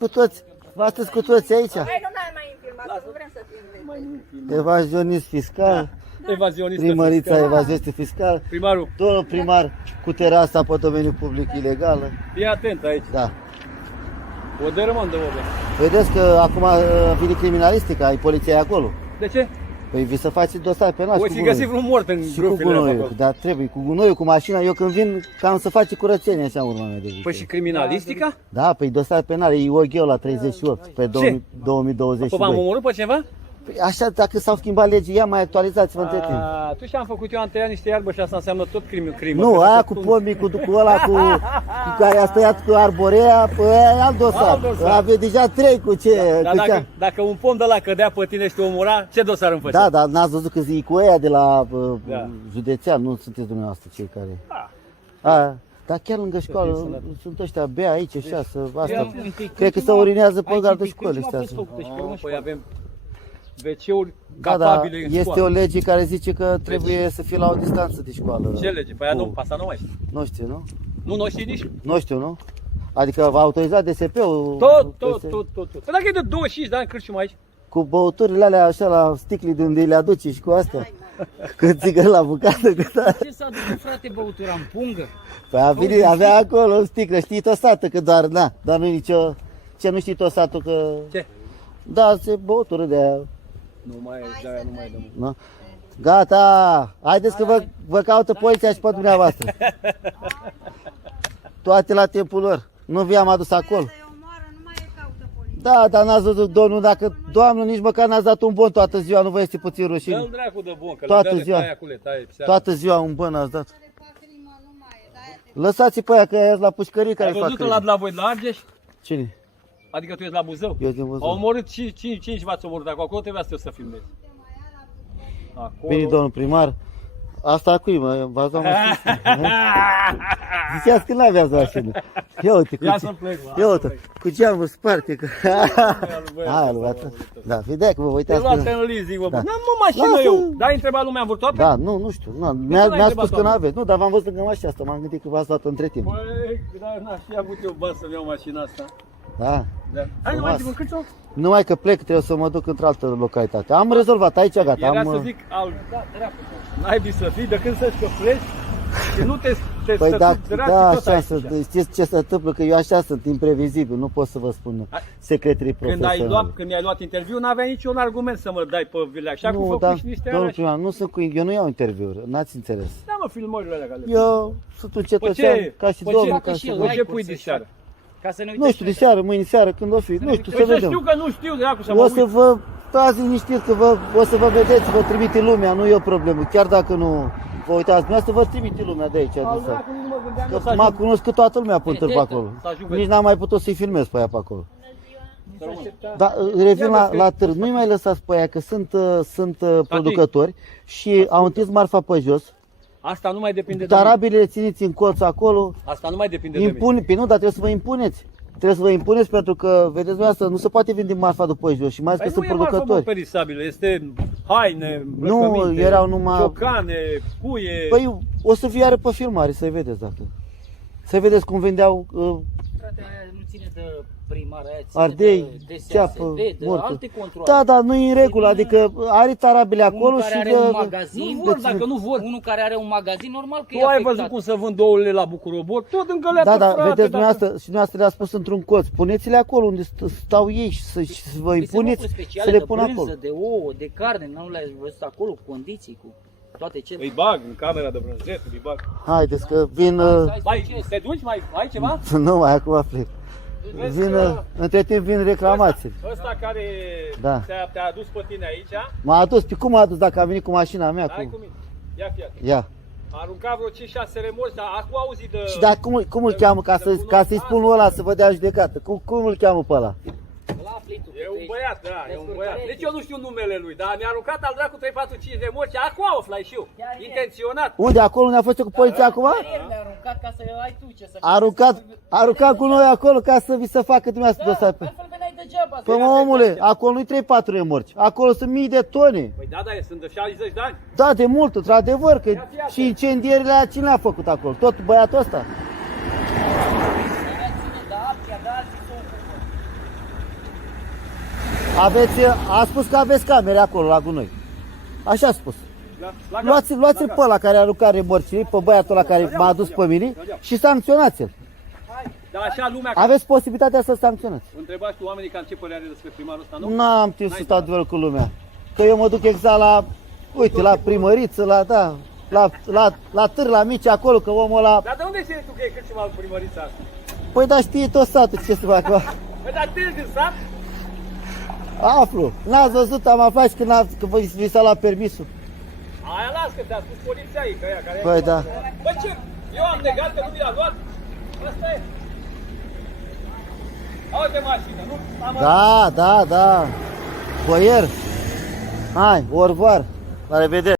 Cu toți, astăzi cu toți aici. Hai, nu n-ai mai filmat, nu vrem să filmezi. Evazionist fiscal, Evazionist primărița fiscal. evazionist fiscal, Primarul, domnul primar cu terasa pe domeniul public ilegală. fii atent aici. Da. O dărâmăm de obă. Vedeți că acum vine criminalistica, e poliția acolo. De ce? Păi vi să faceți dosar penal O și cu fi găsit gunoi. vreun mort în Și cu grupile gunoiul, acolo. dar trebuie, cu gunoiul, cu mașina, eu când vin, cam să face curățenie așa în urma mea de zi. Păi și criminalistica? Da, păi dosar penal, e OGH la 38, pe 2020. Păi v-am omorât pe ceva? Păi așa, dacă s-au schimbat legii, ia mai actualizați-vă între timp. Tu ce am făcut eu? Am tăiat niște iarbă și asta înseamnă tot crimă. Nu, Că aia dacă cu tu- pomii, cu ăla, cu care a stăiat cu arborea, păi aia e alt dosar. Alt dosar. Avea deja 3 cu ce... Dar cu ce- dacă un pom de la cădea pe tine și te omora, ce dosar îmi făcea? Da, dar n-ați văzut că zic cu aia de la Da. județean, nu sunteți dumneavoastră cei care... Da. A, dar chiar lângă școală sănătos. sunt ăștia bea aici și așa, asta. Ia, Cred că se urinează pe gardul școlii ăștia. Păi avem WC-uri Da, da, capabile în este școală. o lege care zice că trebuie să fie la o distanță de școală. Ce lege? Păi aia nu, Cu- asta nu mai știu. Nu știu, nu? Nu știi nici? Nu știu, nu? Adică v-a autorizat DSP-ul Tot. Păi dacă e de 25 de ani cârcium aici, cu băuturile alea așa la sticli de unde le aduce și cu astea. Că țigă la bucată, că da. Ce s-a dus, frate, băutura în pungă? Păi avea acolo o sticlă, știi tosată, că doar, da, dar nu nicio... Ce nu știi tosatul că... Ce? Da, se băutură de aia, nu mai e, de-aia nu mai dăm. nu? Gata, haideți că vă caută poliția și pe dumneavoastră. Toate la timpul lor. Nu vi-am adus acolo. Da, dar n-ați văzut, domnul, dacă, doamnă, nici măcar n-ați dat un bon toată ziua, nu vă este puțin rușine. Dă-l dracu de bun, că Toată le dă de ziua. taia cu le taie pe seara. Toată ziua un bon ați dat. Lăsați-i pe aia că aia la pușcării care Ai fac văzut crimă. la voi de la Argeș? Cine? Adică tu ești la Buzău? Eu din Buzău. Au omorât 5 v-ați omorât acolo, acolo trebuia să filmezi. Bine, Acolo. domnul primar. Asta cui, mă? V-ați luat mă. Ziceați că n-aveați mașină. Ia uite, Ia să plec, ia uite, cu geamul sparte. Că... Hai, luat. Da, vedea că vă Te uitați. luat în leasing, bă. Da. N-am mă mașină Lasă. eu. Dar ai întrebat lumea în vârtoape? Da, nu știu. Nu, n-ai mi-a spus întrebat, că doamne? n-aveți. Nu, dar v-am văzut lângă mașina asta. M-am gândit că v-ați luat între timp. Băi, dar n-aș fi avut eu bani să-mi iau mașina asta. Da. Da. Hai, nu mai Frumos. zic un câțo? Numai că plec, trebuie să mă duc într-altă localitate. Am rezolvat aici, gata. Era Am... să zic, n-ai vis să fii, de când să-ți că pleci și nu te Păi stătuci da, draci da, tot așa, aici. știți ce se întâmplă? Că eu așa sunt, imprevizibil, nu pot să vă spun secretele profesionale. Când mi-ai luat interviu, n-aveai niciun argument să mă dai pe vilea. Și acum Nu, făcut dar, și niște domnul alea. primar, nu sunt cu, eu nu iau interviuri, n-ați înțeles. Da, mă, filmările alea care le Eu sunt un cetățean, ca și Păi domnul, facă ca și și el, voi. ce like-uri pui să-și de seară? Ca să ne uităm. Nu știu, de seară, mâine seară, când o fi, nu știu, să Păi să vedem. știu că nu știu, dracu, să mă O să uit. vă, dați liniștiți că o să vă vedeți, vă trimite lumea, nu e o problemă, chiar dacă nu vă uitați, dumneavoastră vă trimite lumea de aici. Al din sat. dracu, nu mă gândeam eu să Că m-a ajung. cunoscut toată lumea pe întâlp pe Vedetă, acolo. să ajung Nici n-am mai putut să-i filmez pe aia pe acolo. Să rămân. Dar revin Ia la, vezi că- la târg, nu-i mai lăsați pe aia, că sunt producători și au întins marfa pe jos. Asta nu mai depinde de mine. Tarabile le țineți în colț acolo, Asta nu mai depinde de mine. păi nu, dar trebuie să vă impuneți. Trebuie să vă impuneți pentru că, vedeți dumneavoastră, nu se poate vinde marfa după jos și mai ales Păi că nu sunt e marfă, mă, producători. perisabilă, este haine, Nu, îmbrăcăminte, erau numai- ciocane, cuie. Păi o să fie iară pe filmare, să vedeți dacă. Să vedeți cum vindeau Frate, aia nu ține de primar, aia ține ardei, de ceapă, de mortă. alte controle. Da, dar nu e în regulă, adică are tarabile acolo Unul și care are de... un magazin, Nu vor, dacă nu vor. unul care are un magazin, normal că Tu e ai afectat. văzut cum să vând ouăle la Bucurobor? Tot în găleată, Da, da, frate, vedeți dacă- dumneavoastră, și dumneavoastră le-a spus într-un colț. Puneți-le acolo unde stau ei și să vă Păi impuneți sunt lucruri să speciale le de pun brânză, acolo. de ouă, de carne, nu le-ai văzut acolo, cu condiții, cu toate cele. Îi bag în camera de brânzetul, îi bag. Haideți că vin... Mai, te duci? Mai ai ceva? Nu, mai acum plec. Vezi Vin, că între timp vin reclamații. ăsta care Da. te-a adus pe tine aici, M-a adus, pe cum m-a adus dacă a venit cu mașina mea? hai Cu... cu mine. Ia fi atent. Ia. A aruncat vreo 5-6 remorci, dar acum auzi de... Și dar cum îl cheamă ca să-i spun lui ăla să vă dea judecată? Cum îl cheamă pe ăla? La aflitul. E un băiat, da, e un băiat. Deci eu nu știu numele lui, dar mi-a aruncat al dracu 3-4-5 remorci, acum aflai și eu. Intenționat. Unde? Acolo unde a fost cu poliția acum? El mi-a aruncat ca să ai tu ce să A aruncat cu noi acolo ca să vi se facă dumneavoastră dosar pe... altfel veneai degeaba. Păi mă, omule, acolo nu-i 3-4 remorci, acolo sunt mii de tone. Păi da, da, sunt de 60 de ani. Da, de mult, într-adevăr, că și incendierile aia cine le-a făcut acolo? Tot băiatul ăsta? Ține de apcia, de alții se ocupă. A spus că aveți camere acolo la gunoi. Așa a spus. La Luați-l pe ăla care a aruncat remorcile, pe băiatul ăla care m-a adus pe mine și sancționați-l. Dar așa lumea, Aveți posibilitatea să sancționați. întrebați tu oamenii cam ce părere are despre primarul ăsta, nu? N-am timp să stau de vorbă cu lumea. Că eu mă duc exact la, uite, la primăriță, la târ, la mici acolo, că omul ăla... Dar de unde știi tu că e cârciuma al primărița asta? Păi da, știe tot satul ce să facă. Păi dar te din sat? Aflu. N-ați văzut, am aflat și că vi s-a luat permisul. Aia las că ți-a spus poliția aici, că ea care... Păi da. Bă, ce? Eu am negat că nu mi l-a luat? Asta e. Aude mașină, nu? Da. Boier. Hai, orvar. La revedere.